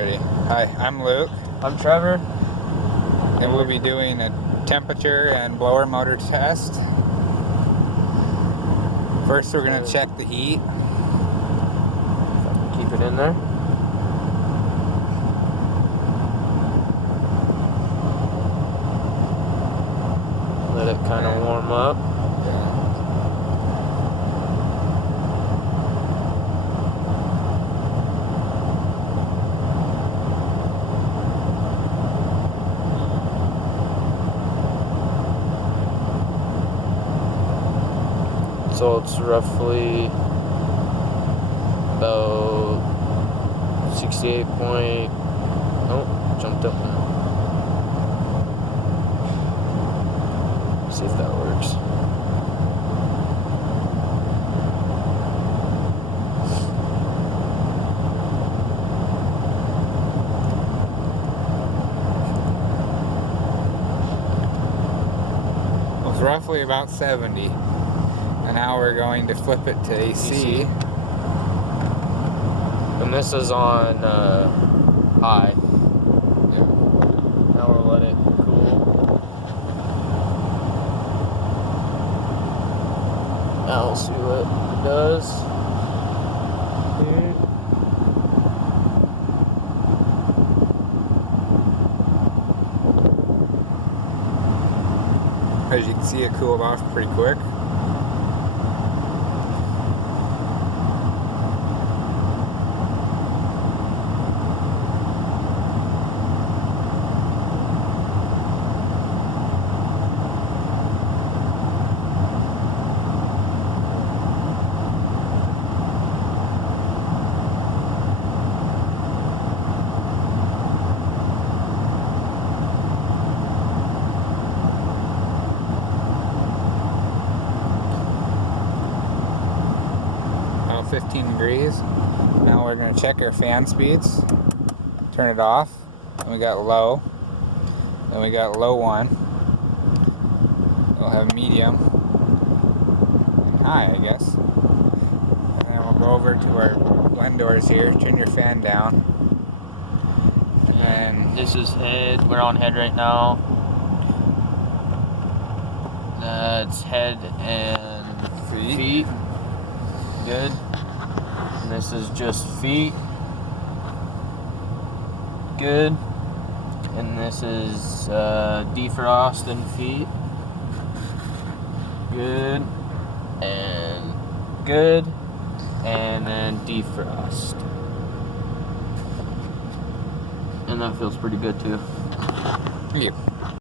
Ready. Hi, I'm Luke. I'm Trevor. And we'll be doing a temperature and blower motor test. First we're going to check the heat. If I can keep it in there. Let it kind of warm up. So it's roughly about 68 point. Oh, jumped up now. See if that works. It was roughly about 70. And now we're going to flip it to AC. And this is on high. Yeah. Now we'll let it cool. Now we'll see what it does. As you can see, it cooled off pretty quick. About 15 degrees. Now we're going to check our fan speeds. Turn it off. And we got low. Then we got low 1. We'll have medium and high, I guess. And then we'll go over to our blend doors here. Turn your fan down. And This is head. We're on head right now. That's head and feet. Good. And this is just feet. Good. And this is defrost and feet. Good. And good. And then defrost. And that feels pretty good too. Thank you.